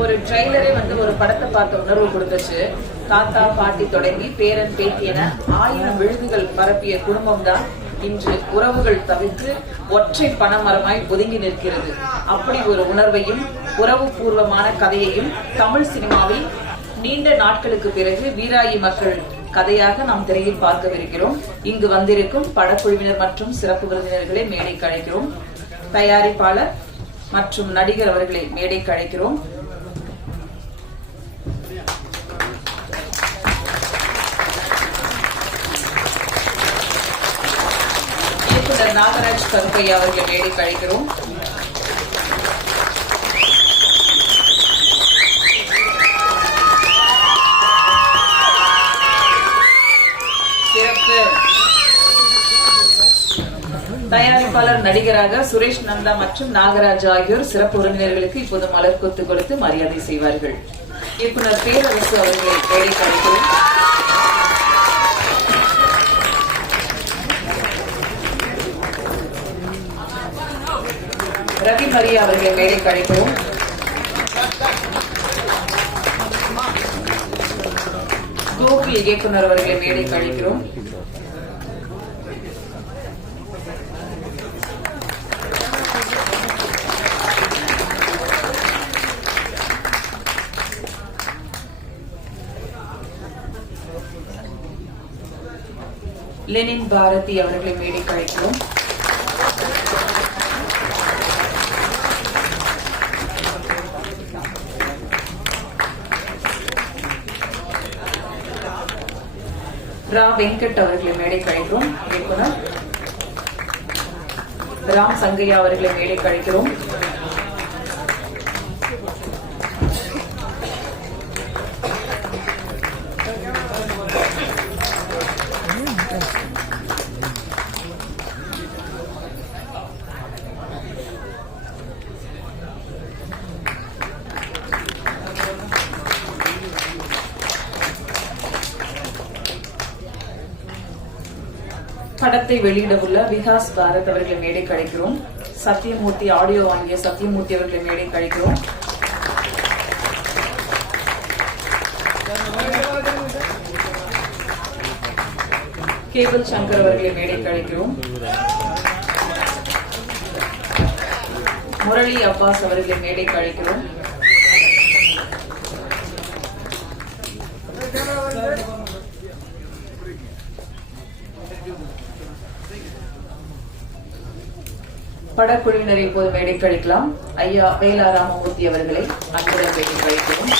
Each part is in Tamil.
ஒரு ட்ரெய்லரே ஒரு படத்தை பார்த்த உணர்வு கொடுத்துச்சு. தாத்தா பாட்டி தொடங்கி பேரன் பேத்தி என 1000 விழுதுகள் பரப்பிய குடும்பம் தான் இன்று உறவுகள் தவிர்த்து ஒற்றை பணமரமாய் ஒதுங்கி நிற்கிறது. அப்படி ஒரு உணர்வையும் உறவு பூர்வமான கதையையும் தமிழ் சினிமாவில் நீண்ட நாட்களுக்கு பிறகு வீராயி மக்கள் கதையாக நாம் திரையில் பார்க்கவிருக்கிறோம். இங்கு வந்திருக்கும் படக்குழுவினர் மற்றும் சிறப்பு விருந்தினர்களை மேடைக்கு அழைக்கிறோம். தயாரிப்பாளர் மற்றும் நடிகர் அவர்களை மேடைக்கு அழைக்கிறோம். இயக்குனர் நாகராஜ் கருப்பையா அவர்களை மேடைக்கு அழைக்கிறோம். தயாரிப்பாளர் நடிகராக சுரேஷ் நந்தா மற்றும் நாகராஜ் ஆகியோர் சிறப்பு விருந்தினர்களுக்கு இப்போது மலர் கொத்து கொடுத்து மரியாதை செய்வார்கள். இயக்குனர் பேரரசு அவர்களை மேடைக்கு அழைக்கிறோம். ரவி மரியா அவர்களை மேடைக்கு அழைக்கிறோம். கோபி இயக்குனர் அவர்களை மேடைக்கு அழைக்கிறோம். லெனின் பாரதி அவர்களை மேடைக்கு அழைக்கிறோம். ரா வெங்கட் அவர்களை மேடைக்கு அழைக்கிறோம். இயக்குனர் ராம் சங்கையா அவர்களை மேடைக்கு அழைக்கிறோம். படத்தை வெளியிட உள்ள விகாஸ் பாரத் அவர்களை மேடைக்கு அழைக்கிறோம். சத்தியமூர்த்தி ஆடியோ வாங்கிய சத்தியமூர்த்தி அவர்களை மேடைக்கு அழைக்கிறோம். கேபிள் சங்கர் அவர்களை மேடைக்கு அழைக்கிறோம். முரளி அப்பாஸ் அவர்களை மேடைக்கு அழைக்கிறோம். படக்குழுவினரை இப்போது மேடைக்கு அழைக்கலாம். ஐயா வேலா ராமமூர்த்தி அவர்களை அன்புடன் மேடைக்கு அழைக்கிறோம்.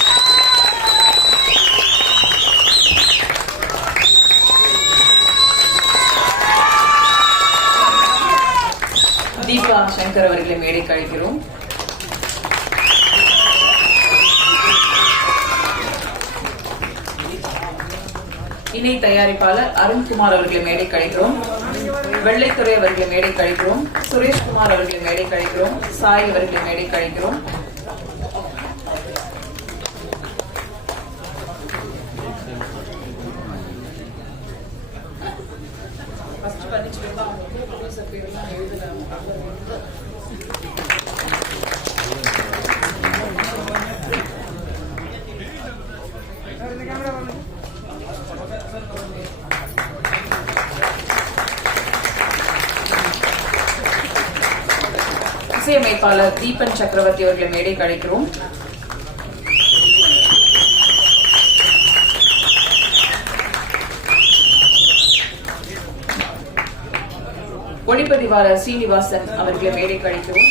தீபா சங்கர் அவர்களை மேடைக்கு அழைக்கிறோம். இணை தயாரிப்பாளர் அருண்குமார் அவர்களை மேடைக்கு அழைக்கிறோம். வெள்ளைத்துறை அவர்களை மேடைக்கு அழைக்கிறோம். சுரேஷ்குமார் அவர்களை மேடைக்கு அழைக்கிறோம். சாய் அவர்களை மேடைக்கு அழைக்கிறோம். இசையமைப்பாளர் தீபன் சக்கரவர்த்தி அவர்களை மேடைக்கு அழைக்கிறோம். ஒளிப்பதிவாளர் சீனிவாசன் அவர்களை மேடைக்கு அழைக்கிறோம்.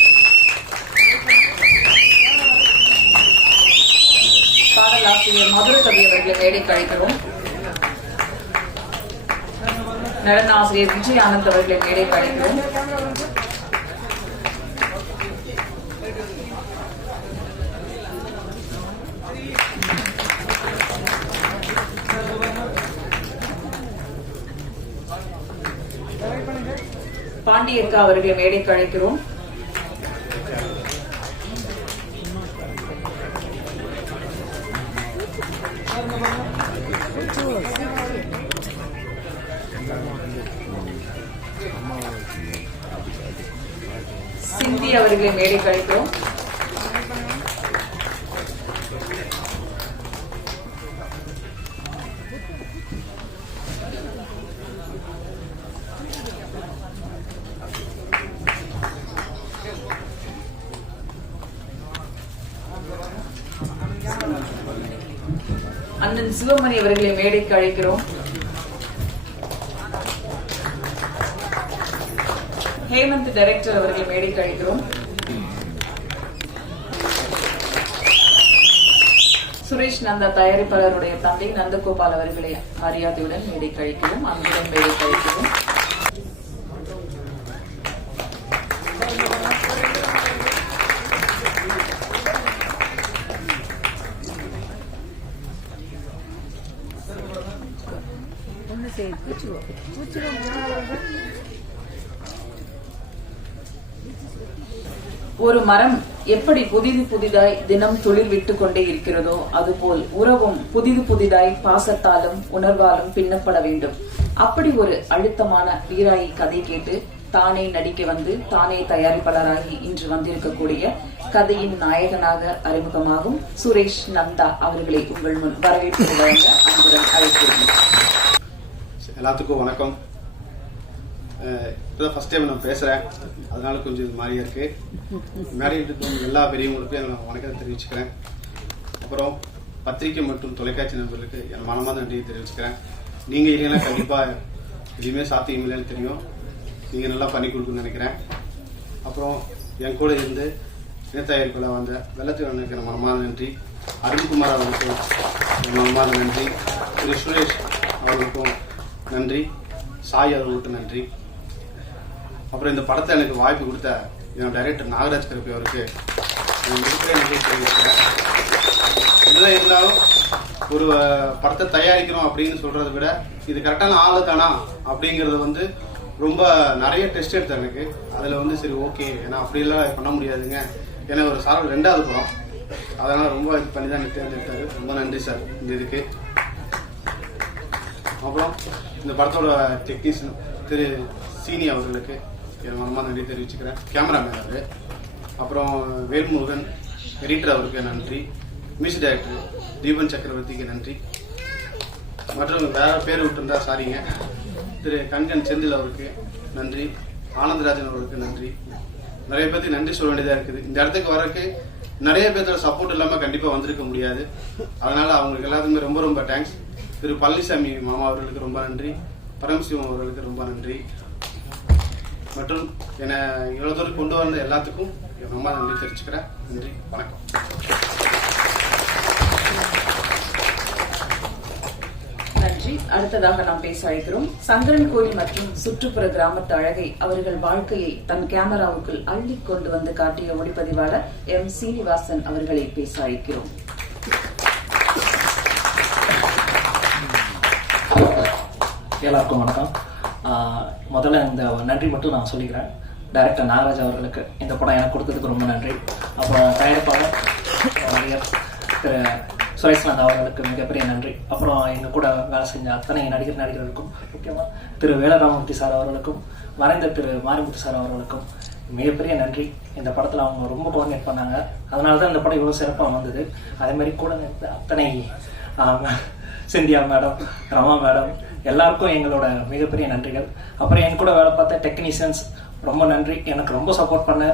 பாடலாசிரியர் மதுரகவி அவர்களை மேடைக்கு அழைக்கிறோம். நடன ஆசிரியர் விஜய் ஆனந்த் அவர்களை மேடைக்கு அழைக்கிறோம். பாண்டியக்கா அவர்களை மேடைக்கு அழைக்கிறோம். சிந்தி அவர்களை மேடைக்கு அழைக்கிறோம். சிவமணி அவர்களை மேடைக்கு அழைக்கிறோம். ஹேமந்த் டைரக்டர் அவர்களை மேடைக்கு அழைக்கிறோம். சுரேஷ் நந்தா தயாரிப்பாளருடைய தந்தை நந்தகோபால் அவர்களை மரியாதையுடன் மேடைக்கு அழைக்கிறோம். அன்புடன் மேடைக்கு அழைக்கிறோம். ஒரு மரம் எப்படி புதிதாய் தினம் துளிர் விட்டுக் கொண்டே இருக்கிறதோ அதுபோல் உறவும் புதிதாய் பாசத்தாலும் உணர்வாலும் பின்னப்பட வேண்டும். அப்படி ஒரு அழுத்தமான வீராயி கதை கேட்டு தானே நடிக்க வந்து தானே தயாரிப்பாளராகி இன்று வந்திருக்கக்கூடிய கதையின் நாயகனாக அறிமுகமாகும் சுரேஷ் நந்தா அவர்களை உங்கள் முன் வரவேற்பு வழங்க அன்புடன் அழைக்கிறேன். எல்லாத்துக்கும் வணக்கம். இப்போதான் ஃபர்ஸ்ட் டைம் நான் பேசுகிறேன், அதனால கொஞ்சம் இது மாதிரியா இருக்கு. மேடையில் இருக்கும் எல்லா பெரியவங்களுக்கும் நான் வணக்கத்தை தெரிவிச்சுக்கிறேன். அப்புறம் பத்திரிகை மற்றும் தொலைக்காட்சி நண்பர்களுக்கு என் மனமார்ந்த நன்றியை தெரிவிச்சுக்கிறேன். நீங்கள் இல்லைன்னா கண்டிப்பாக எதுவுமே சாத்தியம் இல்லைன்னு தெரியும். நீங்கள் நல்லா பண்ணி கொடுக்கணும்னு நினைக்கிறேன். அப்புறம் என் கூட இருந்து இணைத்தயாரிப்பில் வந்த வெள்ளத்துக்கு என் மனமார்ந்த நன்றி. அருண்குமார் அவர்களுக்கும் என் மனமார்ந்த நன்றி. திரு சுரேஷ் அவர்களுக்கும் நன்றி. சாய் அவர்களுக்கு நன்றி. அப்புறம் இந்த படத்தை எனக்கு வாய்ப்பு கொடுத்த என் டைரக்டர் நாகராஜ் கருப்பி அவருக்கு நன்றி தெரிவிக்கிறேன். இதெல்லாம் இருந்தாலும் ஒரு படத்தை தயாரிக்கிறோம் அப்படின்னு சொல்றதை விட இது கரெக்டான ஆளு தானா அப்படிங்கறது ரொம்ப நிறைய டெஸ்ட் எடுத்தேன் எனக்கு. அதுல சரி ஓகே, ஏன்னா அப்படியெல்லாம் பண்ண முடியாதுங்க. ஏன்னா ஒரு சார் 2வது படம், அதனால ரொம்ப இது பண்ணி தான் தேர்ந்தெடுத்தாரு. ரொம்ப நன்றி சார் இந்த இதுக்கு. அப்புறம் இந்த படத்தோட டெக்னீஷியன் திரு சீனி அவர்களுக்கு என் மனமாக நன்றி தெரிவிச்சுக்கிறேன். கேமராமேன் அவரு. அப்புறம் வேல்முருகன் எடிட்டர் அவருக்கு நன்றி. மியூசிக் டைரக்டர் தீபன் சக்கரவர்த்திக்கு நன்றி. மற்றும் வேற பேர் விட்டுருந்தா சாரிங்க. திரு கண்கன் செந்தில் அவருக்கு நன்றி. ஆனந்தராஜன் அவருக்கு நன்றி. நிறைய பேருக்கு நன்றி சொல்ல வேண்டியதாக இருக்குது. இந்த இடத்துக்கு வரக்கு நிறைய பேர்த்தோட சப்போர்ட் இல்லாமல் கண்டிப்பாக வந்திருக்க முடியாது. அதனால அவங்களுக்கு எல்லாத்துக்குமே ரொம்ப ரொம்ப தேங்க்ஸ். திரு பழனிசாமி மாமா அவர்களுக்கு ரொம்ப நன்றி. பரமசிவம் அவர்களுக்கு ரொம்ப நன்றி. மற்றும் என்னை இவ்வளவு தூரம் கொண்டு வந்த எல்லாத்துக்கும் ரொம்ப நன்றி தெரிவிச்சுக்கிறேன். நன்றி, வணக்கம். நன்றி. அடுத்ததாக நாம் பேச அழைக்கிறோம் சங்கரன் கோயில் மற்றும் சுற்றுப்புற கிராமத்து அழகை அவர்கள் வாழ்க்கையை தன் கேமராவுக்குள் அள்ளி கொண்டு வந்து காட்டிய ஒளிப்பதிவாளர் எம் சீனிவாசன் அவர்களை பேச அழைக்கிறோம். எல்லாருக்கும் வணக்கம். முதல்ல இந்த நன்றி மட்டும் நான் சொல்லிக்கிறேன். டைரக்டர் நாகராஜ் அவர்களுக்கு இந்த படம் எனக்கு கொடுத்ததுக்கு ரொம்ப நன்றி. அப்புறம் தயாரிப்பாளர் திரு சுரேஷ் நந்தா அவர்களுக்கு மிகப்பெரிய நன்றி. அப்புறம் எங்கள் கூட வேலை செஞ்ச அத்தனை நடிகர்களுக்கும் முக்கியமாக திரு வேலராமமூர்த்தி சார் அவர்களுக்கும் மறைந்த திரு மாரிமுத்து சார் அவர்களுக்கும் மிகப்பெரிய நன்றி. இந்த படத்தில் அவங்க ரொம்ப கோஆர்டினேட் பண்ணாங்க. அதனால தான் இந்த படம் இவ்வளோ சிறப்பாக வந்தது. அதேமாதிரி கூட அத்தனை சிந்தியா மேடம், ரமா மேடம் எல்லாருக்கும் எங்களோட மிகப்பெரிய நன்றிகள். அப்புறம் என் கூட வேலை பார்த்த டெக்னீஷியன்ஸ் ரொம்ப நன்றி. எனக்கு ரொம்ப சப்போர்ட் பண்ண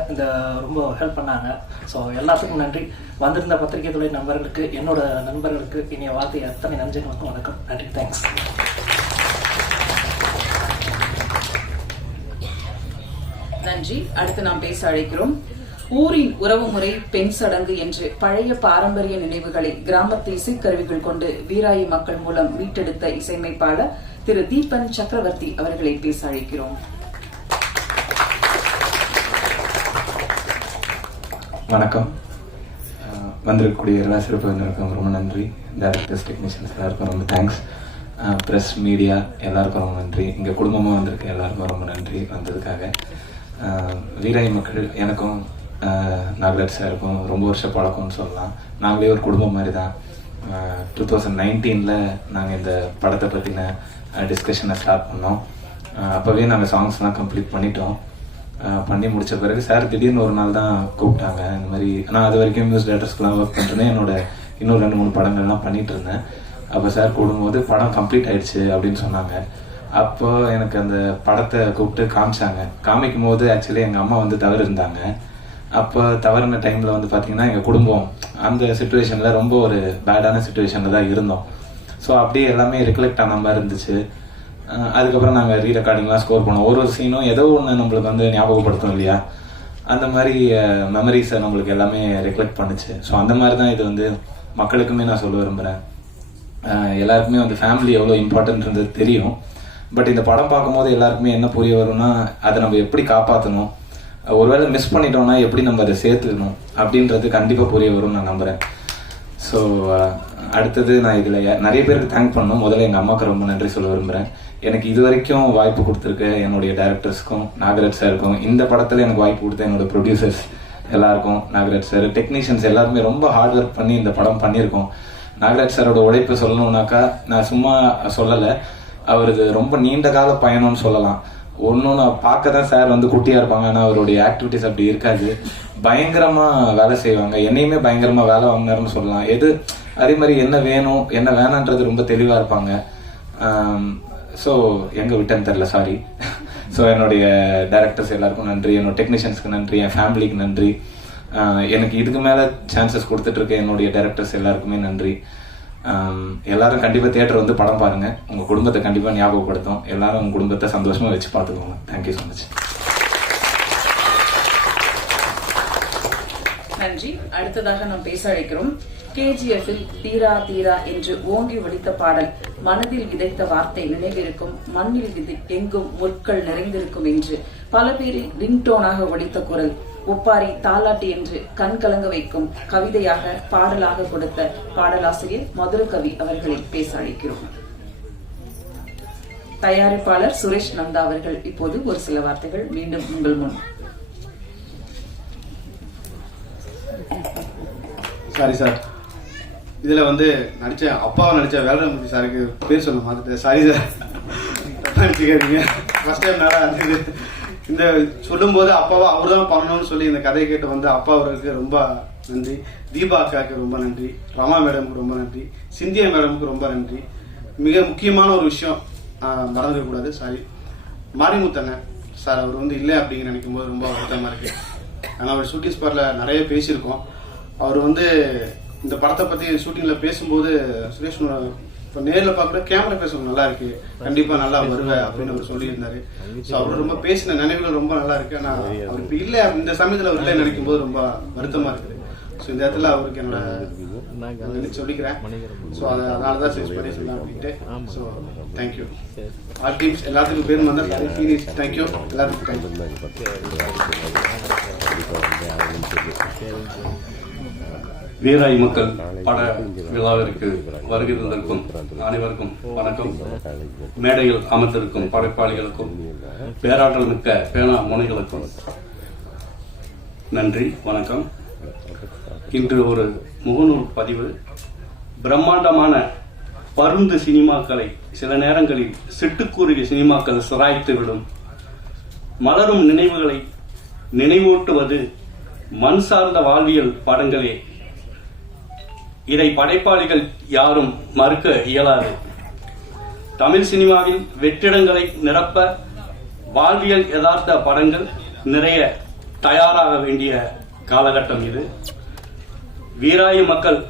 ரொம்ப ஹெல்ப் பண்ணாங்க. ஸோ எல்லாத்துக்கும் நன்றி. வந்திருந்த பத்திரிகை துறை நண்பர்களுக்கு, என்னோட நண்பர்களுக்கு இனிய வார்த்தை அத்தனை நன்றிகளுக்கும் வணக்கம். நன்றி, தேங்க்ஸ். நன்றி. அடுத்து நாம் பேச அழைக்கிறோம் ஊரின் உறவுமுறை, பெண் சடங்கு என்று பழைய பாரம்பரிய நினைவுகளை கிராமத்து இசைக்கருவிகள் கொண்டு வீராயி மக்கள் மூலம் மீட்டெடுத்த இசையமைப்பாளர் திரு தீபன் சக்கரவர்த்தி அவர்களை பேச அழைக்கிறோம். வணக்கம். வந்திருக்கக்கூடிய எல்லா சிறப்பு விருந்தினருக்கும் ரொம்ப நன்றி. டைரக்டர்ஸ், டெக்னீஷியன்ஸ் எல்லாருக்கும் ரொம்ப தேங்க்ஸ். ப்ரெஸ், மீடியா எல்லாருக்கும் ரொம்ப நன்றி. இங்கே குடும்பமாக வந்திருக்க எல்லாருக்கும் ரொம்ப நன்றி வந்ததுக்காக. வீராயி மக்கள் எனக்கும் நாகராஜ் சாருக்கும் ரொம்ப வருஷம் பழக்கம்னு சொல்லலாம். நாங்களே ஒரு குடும்பம் மாதிரி தான். 2019 நாங்கள் இந்த படத்தை பற்றின டிஸ்கஷனை ஸ்டார்ட் பண்ணோம். அப்போவே நாங்கள் சாங்ஸ்லாம் கம்ப்ளீட் பண்ணிட்டோம். பண்ணி முடித்த பிறகு சார் திடீர்னு ஒரு நாள் தான் கூப்பிட்டாங்க. இந்த மாதிரி நான் அது வரைக்கும் மியூசிக் டைரக்டர்ஸ்க்கெலாம் ஒர்க் பண்ணுறேன். என்னோட இன்னும் 2-3 படங்கள்லாம் பண்ணிட்டு இருந்தேன். அப்போ சார் கூடும்போது படம் கம்ப்ளீட் ஆயிடுச்சு அப்படின்னு சொன்னாங்க. அப்போ எனக்கு அந்த படத்தை கூப்பிட்டு காமிச்சாங்க. காமிக்கும் போது ஆக்சுவலி எங்கள் அம்மா தவறு இருந்தாங்க. அப்போ தவறுன டைமில் பார்த்தீங்கன்னா எங்கள் குடும்பம் அந்த சுச்சுவேஷனில் ரொம்ப ஒரு பேடான சுச்சுவேஷனில் தான் இருந்தோம். ஸோ அப்படியே எல்லாமே ரிஃப்ளெக்ட் ஆன மாதிரி இருந்துச்சு. அதுக்கப்புறம் நாங்கள் ரீரெக்கார்டிங்லாம் ஸ்கோர் பண்ணோம். ஒரு சீனும் ஏதோ ஒன்று நம்மளுக்கு வந்து ஞாபகப்படுத்தும் இல்லையா, அந்த மாதிரி மெமரிஸை நம்மளுக்கு எல்லாமே ரிஃப்ளெக்ட் பண்ணுச்சு. ஸோ அந்த மாதிரி தான் இது வந்து மக்களுக்குமே நான் சொல்ல விரும்புகிறேன். எல்லாருக்குமே வந்து ஃபேமிலி எவ்வளோ இம்பார்ட்டன்ட்ன்றது தெரியும். பட் இந்த படம் பார்க்கும்போது எல்லாருக்குமே என்ன புரிய வரும்னா, அதை நம்ம எப்படி காப்பாற்றணும், ஒருவேளை மிஸ் பண்ணிட்டோம்னா எப்படி நம்ம அதை சேர்த்துக்கணும் அப்படின்றது கண்டிப்பாக புரிய வரும்னு நான் நம்புகிறேன். ஸோ அடுத்தது நான் இதில் நிறைய பேருக்கு தேங்க் பண்ணணும். முதல்ல எங்கள் அம்மாவுக்கு ரொம்ப நன்றி சொல்ல விரும்புகிறேன். எனக்கு இது வரைக்கும் வாய்ப்பு கொடுத்துருக்க என்னுடைய டைரக்டர்ஸ்க்கும் நாகராஜ் சாருக்கும், இந்த படத்தில் எனக்கு வாய்ப்பு கொடுத்த என்னோட ப்ரொடியூசர்ஸ் எல்லாருக்கும், நாகராஜ் சார், டெக்னீஷியன்ஸ் எல்லாருமே ரொம்ப ஹார்ட் ஒர்க் பண்ணி இந்த படம் பண்ணியிருக்கோம். நாகராஜ் சாரோட உழைப்பு சொல்லணும்னாக்கா நான் சும்மா சொல்லலை, அவருக்கு ரொம்ப நீண்ட கால பயணம்னு சொல்லலாம். ஒன்னொன்னு பார்க்க தான் சார் வந்து குட்டியா இருப்பாங்க, ஆனால் அவருடைய ஆக்டிவிட்டிஸ் அப்படி இருக்காது. பயங்கரமா வேலை செய்வாங்க, என்னையுமே பயங்கரமா வேலை வாங்கினாருன்னு சொல்லலாம். அதே மாதிரி என்ன வேணும் என்ன வேணான்றது ரொம்ப தெளிவா இருப்பாங்க. ஸோ எங்க விட்டேன்னு தெரியல, சாரி. ஸோ என்னுடைய டைரக்டர்ஸ் எல்லாருக்கும் நன்றி, என்னோட டெக்னீஷியன்ஸ்க்கு நன்றி, என் ஃபேமிலிக்கு நன்றி, எனக்கு இதுக்கு மேலே சான்சஸ் கொடுத்துட்டு இருக்க என்னுடைய டைரக்டர்ஸ் எல்லாருக்குமே நன்றி. எல்லாரும் கண்டிப்பாக தியேட்டர் வந்து படம் பாருங்க, உங்கள் குடும்பத்தை கண்டிப்பாக ஞாபகப்படுத்தும். எல்லாரும் உங்கள் குடும்பத்தை சந்தோஷமாக வச்சு பார்த்துக்கோங்க. Thank you so much. நன்றி. அடுத்ததாக நாம் பேச அழைக்கிறோம். KGF-இல் தீரா தீரா என்று ஓங்கி ஒலித்த பாடல், மனதில் விதைத்த வார்த்தை நினைவிருக்கும், மண்ணில் எங்கும் முற்கள் நிறைந்திருக்கும் என்று பல பேரில் ரிங்டோனாக ஒலித்த குரல், ஒப்பாரி தாலாட்டி என்று கண் கலங்க வைக்கும் கவிதையாக பாடலாக கொடுத்த பாடலாசிரியர் மதுரகவி அவர்களை பேச அழைக்கிறோம். தயாரிப்பாளர் சுரேஷ் நந்தா அவர்கள் இப்போது ஒரு சில வார்த்தைகள் மீண்டும் உங்கள் முன். சாரி சார், இதில் வந்து அப்பாவை நடித்த வேலராமூர்த்தி சாருக்கு பேர் சொல்ல மாட்டேன். சாரி சார், நினச்சிக்காதீங்க. ஃபர்ஸ்ட் டைம் நல்லா இருந்தது. இந்த சொல்லும்போது அப்பாவா அவர் தான் பண்ணணும்னு சொல்லி இந்த கதையை கேட்டு வந்து அப்பா அவருக்கு ரொம்ப நன்றி. தீபா அக்காவுக்கு ரொம்ப நன்றி, ரமா மேடமுக்கு ரொம்ப நன்றி, சிந்தியா மேடமுக்கு ரொம்ப நன்றி. மிக முக்கியமான ஒரு விஷயம் மறந்துடக்கூடாது, சாரி, மாரிமுத்தண்ண சார். அவர் வந்து இல்லை அப்படிங்கிற நினைக்கும் போது ரொம்ப வருத்தமாக இருக்கு. ஆனால் அவர் ஷூட்டிங் ஸ்பாட்ல நிறைய பேசியிருக்கோம். அவர் வந்து இந்த படத்தை பற்றி ஷூட்டிங்கில் பேசும்போது, சுரேஷ் இப்போ நேரில் பார்க்குற கேமரா பேசுறது நல்லா இருக்கு, கண்டிப்பாக நல்லா வருவேன் அப்படின்னு அவர் சொல்லியிருந்தாரு. ஸோ அவர் ரொம்ப பேசின நினைவுகள் ரொம்ப நல்லா இருக்கு. ஆனால் அவர் இப்போ இல்லை, இந்த சமயத்தில் அவர் இல்லை நினைக்கும் போது ரொம்ப வருத்தமாக இருக்குது. ஸோ இந்த இடத்துல அவருக்கு என்னோட சொல்லிக்கிறேன். ஸோ அதனால தான் சூஸ் பண்ணி சொல்லலாம் அப்படின்ட்டு. ஸோ தேங்க்யூ ஆல் டீம்ஸ், எல்லாத்துக்கும் பேர் வந்தால் சீரியஸ் தேங்க்யூ எல்லாத்துக்கும். வீராய் மக்கள் பட விழாவிற்கு வருகை தந்திருக்கும் அனைவருக்கும் வணக்கம். மேடையில் அமர்ந்திருக்கும் படைப்பாளிகளுக்கும் பேராற்றல் மிக்க பேனா முனைகளுக்கும் நன்றி, வணக்கம். இன்று ஒரு முகநூல் பதிவு. பிரம்மாண்டமான பருந்து சினிமாக்களை சில நேரங்களில் சிட்டுக்குருவி சினிமாக்கள் சிராய்த்து விடும். மலரும் நினைவுகளை நினைவூட்டுவது மண் சார்ந்த வாழ்வியல் படங்களே. இதை படைப்பாளிகள் யாரும் மறுக்க இயலாது. தமிழ் சினிமாவில் வெற்றிடங்களை நிரப்ப வாழ்வியல் யதார்த்த படங்கள் நிறைய தயாராக வேண்டிய காலகட்டம் இது. வீராய மக்கள்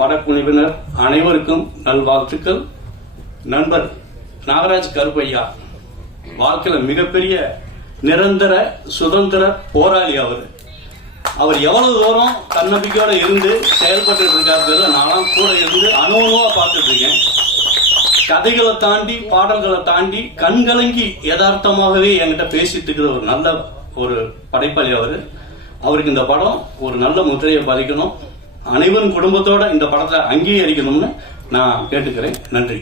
படக்குழுவினர் அனைவருக்கும் நல்வாழ்த்துக்கள். நண்பர் நாகராஜ் கருப்பையா வாழ்க்கையில மிகப்பெரிய நிரந்தர சுதந்திர போராளி. அவர் எவ்வளவு தூரம் தன்னம்பிக்கையோட இருந்து செயல்பட்டு இருக்காரு, நானும் கூட இருந்து அணுவா பார்த்துட்டு இருக்கேன். கதைகளை தாண்டி பாடல்களை தாண்டி கண்கலங்கி யதார்த்தமாகவே என்கிட்ட பேசிட்டு இருக்கிற ஒரு நல்ல ஒரு படைப்பாளி அவருக்கு இந்த படம் ஒரு நல்ல முத்திரையை பதிக்கணும். அனைவரும் குடும்பத்தோட இந்த படத்தை அங்கீகரிக்கணும்னு நான் கேட்டுக்கிறேன். நன்றி.